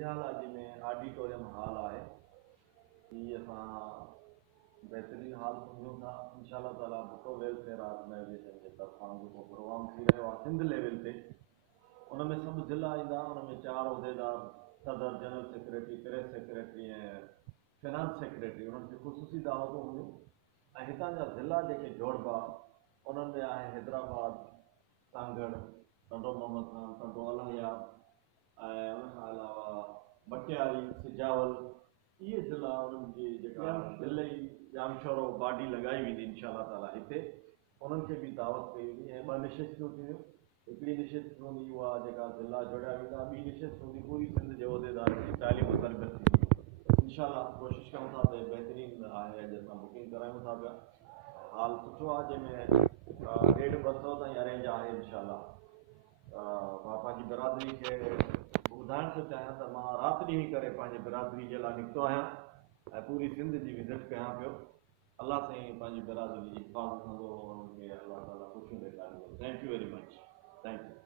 विद्यालय में auditorium hall है ये बेहतरीन हाल समझूं था इंशाल्लाह ताला बुको वेलफेयर ऑर्गेनाइजेशन के तरफां जो प्रोग्राम थी रहियो आहे सिंध लेवल पे उन में सब ज़िला ईंदा उन में 4 उहिदेदार सदर जनरल सेक्रेटरी प्रेस सेक्रेटरी ऐं फिनांस सेक्रेटरी उन्हनि खे ख़ुसूसी दावतूं हुयूं ऐं हितां जा ज़िला जेके जोड़बा उन्हनि में आहे हैदराबाद सांगड़ टंडो मोहम्मद खान टंडो अलहया ऐं उन खां अलावा मटियारी सिजावल ये ज़िला उन्हनि जी जेका दिल्ली जामशोरो बाडी लॻाई वेंदी इंशाल्लाह ताला हिते उन्हनि खे बि दावत कई वेंदी ऐं 2 निशिस्तूं थींदियूं हिकिड़ी निशिस्त हूंदी उहा जेका ज़िला जोड़िया वेंदा ॿी निशिस्त हूंदी पूरी सिंध जे उहिदेदार जी तालीम और तरबियत थींदी इंशाल्लाह कोशिशि कयूं था त बहितरीन आहे अॼु असां बुकिंग करायूं था पिया हाल सुठो आहे जंहिंमें 150-200 ताईं अरेंज आहे इंशाल्लाह मां पंहिंजी बिरादरी खे ॿुधाइण थो चाहियां त मां राति ॾींहुं करे पंहिंजी बिरादरी जे लाइ निकितो आहियां ऐं पूरी सिंध जी विज़िट कयां पियो अल्लाह साईं पंहिंजी बिरादरी जी हिफ़ाज़त कंदो उन्हनि खे अल्लाह ताला ख़ुशियूं ॾेखारींदो thank you very much thank you